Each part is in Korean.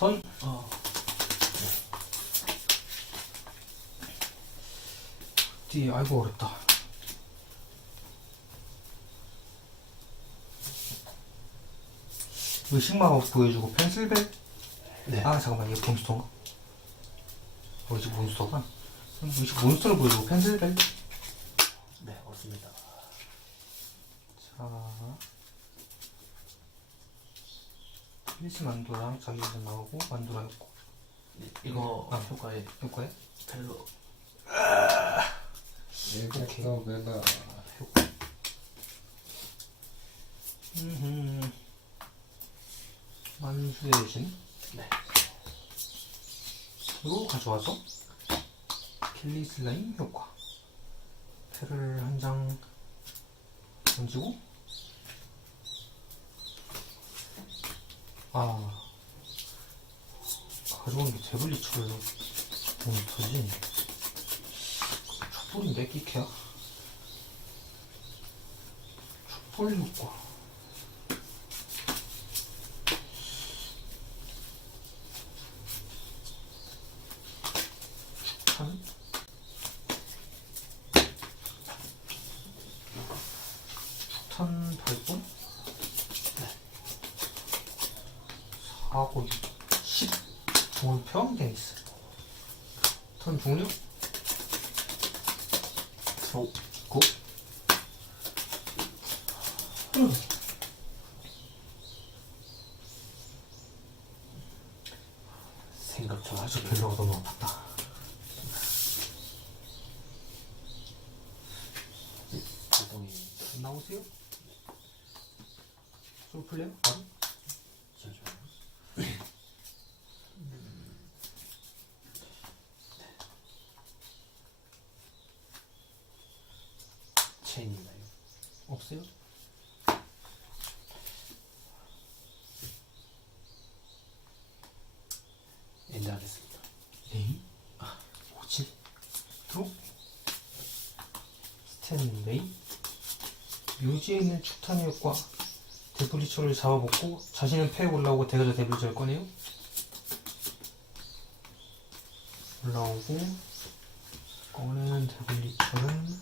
선. 어. 뒤에 아이고 어렵다. 의식 마법 보여주고 펜슬벨. 네. 아 잠깐만 이거 몬스터인가? 어 이제 몬스터가? 의식 몬스터를 보여주고 펜슬벨. 네, 없습니다. 자. 필리스 만두랑 자기전 나오고 만두라였고 네, 이거 아. 효과에 효과에 별로 이것도 내가 음흠. 만수의 신 네. 로 가져와서 필리슬라임 효과 패를 한 장 던지고 아 가져온 게 데블리처를 몬스터지. 촛불이 몇 기캐야? 촛불 효과 축탄 축탄 발동 사고 10 동원평 데니스 턴 종료 드로우. 고 생각처럼 아주 별로가 너무 아팠다 나오세요? 솔플레어? 바로? 잠시만요. 체인인가요? 없어요? 엔드하겠습니다. 에이? 아, 뭐지? 드로? 스탠레이? 묘지에 있는 축탄의 효과 데블리처를 잡아먹고 자신은 패에 올라오고 대가자 데블리처를 꺼내요 올라오고 꺼내는 데블리처는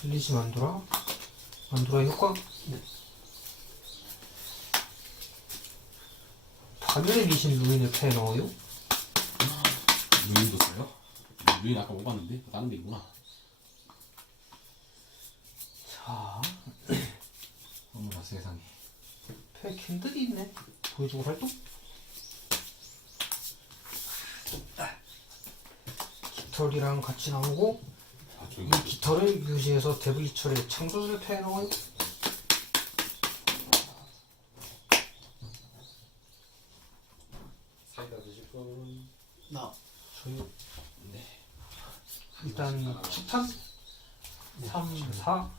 텔리시 만두라 만두라의 효과 네. 파멸의 미신 루인을 패에 넣어요 루인도 써요? 루인 아까 못 봤는데 다른 데 있구나. 자 어머나 세상에. 패 캔들이 있네. 보여주고 활동. 깃털이랑 같이 나오고 아 저기 이 깃털을 묘지해서 데블리처를 창조를 패 넣어요. 사이다 드실 분. 나. 저희 네. 일단 축탄 3, 4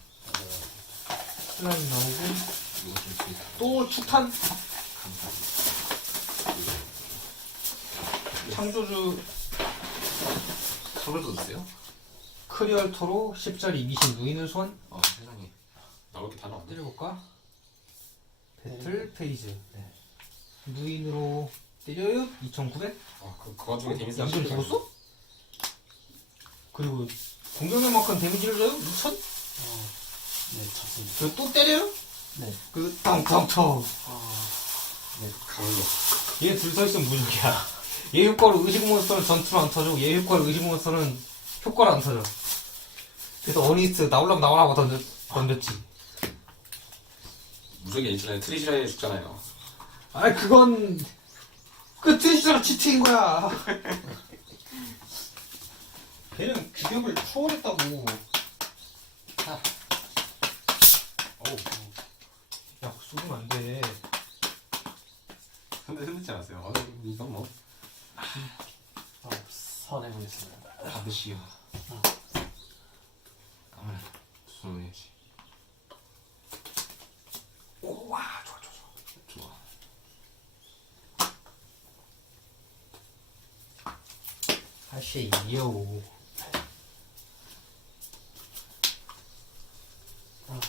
슬라임 나오고. 또 축탄 감사합니다. 창조주 서울도 드세요? 크리얼토로 10짜리 미신 루인을 소환 아 세상에. 나올 게 다 나왔네. 때려볼까? 배틀 페이즈 루인으로 때려요 2900 아 그, 그 와중에 데미지 양변 죽었어? 그리고 공격력만큼 데미지를 줘요? 2000? 어. 네, 쳤습니다. 그리고 또 때려요? 네. 그 텅텅텅 아. 네, 강로. 얘둘 서 있으면 무적이야 얘 효과로 의식 몬스터는 전투로 안 터지고 얘 효과로 의식 몬스터는 효과로 안 터져 그래서 어니스트 나올라면 나와라고 던졌, 던졌지 무적이 있잖아요. 트리시라에 죽잖아요. 아이 그건 그 트리시랑 치트인 거야 걔는 규격을 초월했다고 어우. 야 쏘면 안 돼 근데 흔들지 않았어요. 어, 이건 뭐 어, 선해보겠습니다. 받으시오. 아, 손해야지. 오와 좋아 좋아 좋아 좋아. 아,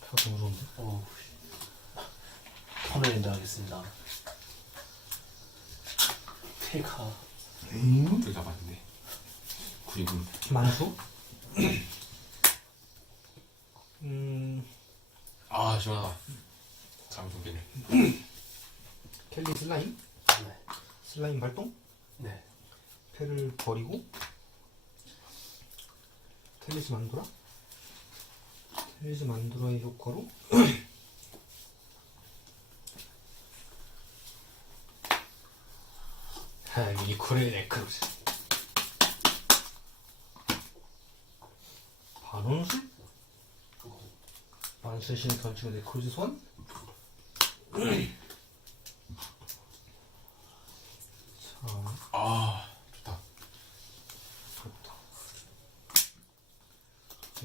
표가 너무 좋은데? 어. 턴을 엔드 하겠습니다. 테이카. 어떻게 잡았는데 구리군 만수? 음, 아 시원하다 잠좀 깨네 켈리 슬라임? 네. 슬라임 발동? 네. 패를 버리고 텔리스 만두라? 텔리스 만두라의 효과로 하, 이코레 네크로스? 만수의 신을 던지고 네크로스 소환? 자, 아 좋다 좋다.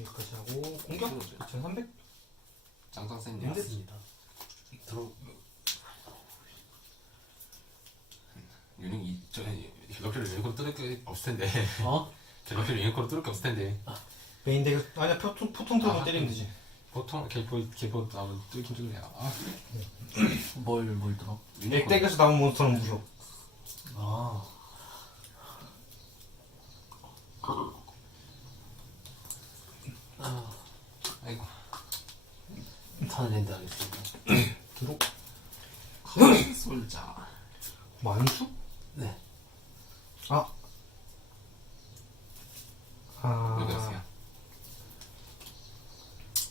여기까지 공격 2300? 짱짱 센데 근데- 맞습니다. 들어. 유능 이저 갤럭시를 유니콘 뚫을 게 없을 텐데 어? 갤럭시를 유니콘 뚫을 게 없을 텐데 메인 덱 아니야 포통 포통 틀고 아, 때리면 되지. 보통 갤포 갤포 나면 뚫긴 뚫네요 아 뭘, 뭘 들어? 덱 덱에서 나온 몬스터는 무효. 아. 아, 아이고 턴을 엔드 하겠습니다. 들어 솔자 만수? 네. 아. 왜아 그랬어요?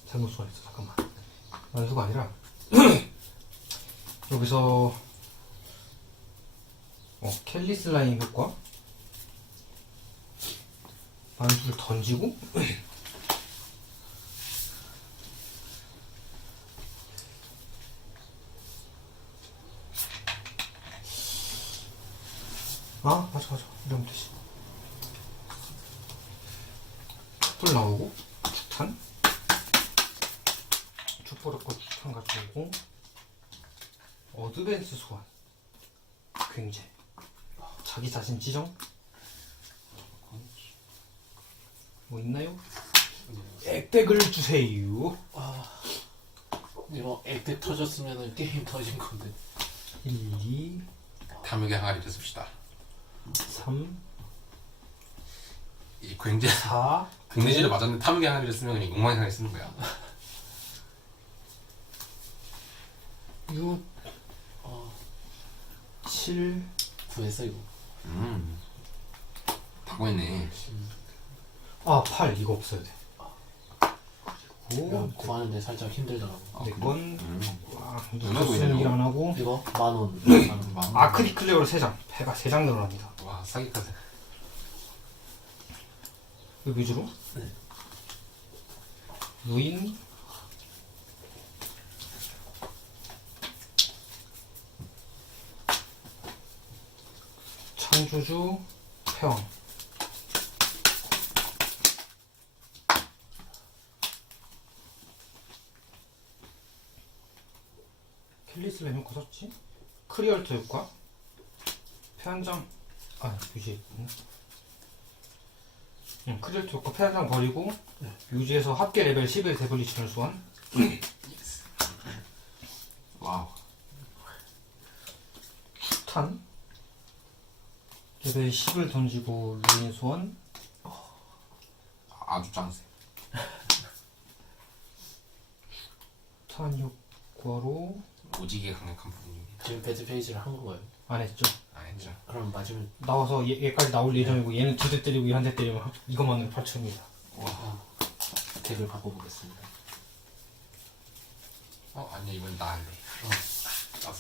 잘못 소환했어 잠깐만. 만수가 아니라 여기서 어 켈리 슬라임 효과 만수를 던지고 아 맞아 맞아 이러면 되지. 촛불 나오고 축탄. 촛불 없고 축탄 가지고 오고 어드밴스 소환. 굉재 자기 자신 지정. 뭐 있나요? 액백을 주세요. 이거 액대 터졌으면 게임 터진 건데. 1, 2, 탐욕의 항아리를 씁시다 3, 이 굉장히 4 국내지를 맞았는데 탐욕의 항아리를 쓰면 그냥 욕망의 항아리 쓰는 거야. 6, 어, 7 구했어, 이거. 음. 당구했네. 아, 8 이거 없어야 돼. 그리고 구하는데 살짝 힘들더라고. 네건 음. 와, 얼마 무슨 보이냐고? 일안 하고 이거 만 원. 만 원. 아크디 클레어로 3장, 패가 3장 늘어납니다. 와 사기 카드 그 위주로 네. 루인 창조주 태왕 킬리슬램 효과 썼지? 크리얼트 효과? 패한장 아 유지 했구나. 응, 크리얼트 효과 패한장 버리고 유지해서 합계 레벨 11 데블리션을 소환 와우. 탄 레벨 10을 던지고 루인 소환 아주 짱세. 탄 효과로 오지게 강력한 부분입니다. 지금 배드 페이지를 한 거예요. 안 했죠. 안 했죠. 그럼 맞으면 나와서 얘, 얘까지 나올 예정이고 얘는 두 대 때리고 얘 한 대 때리면 이것만으로 8천입니다. 어, 덱을 바꿔보겠습니다. 어 아니야 이번 나 할래. 어. 가자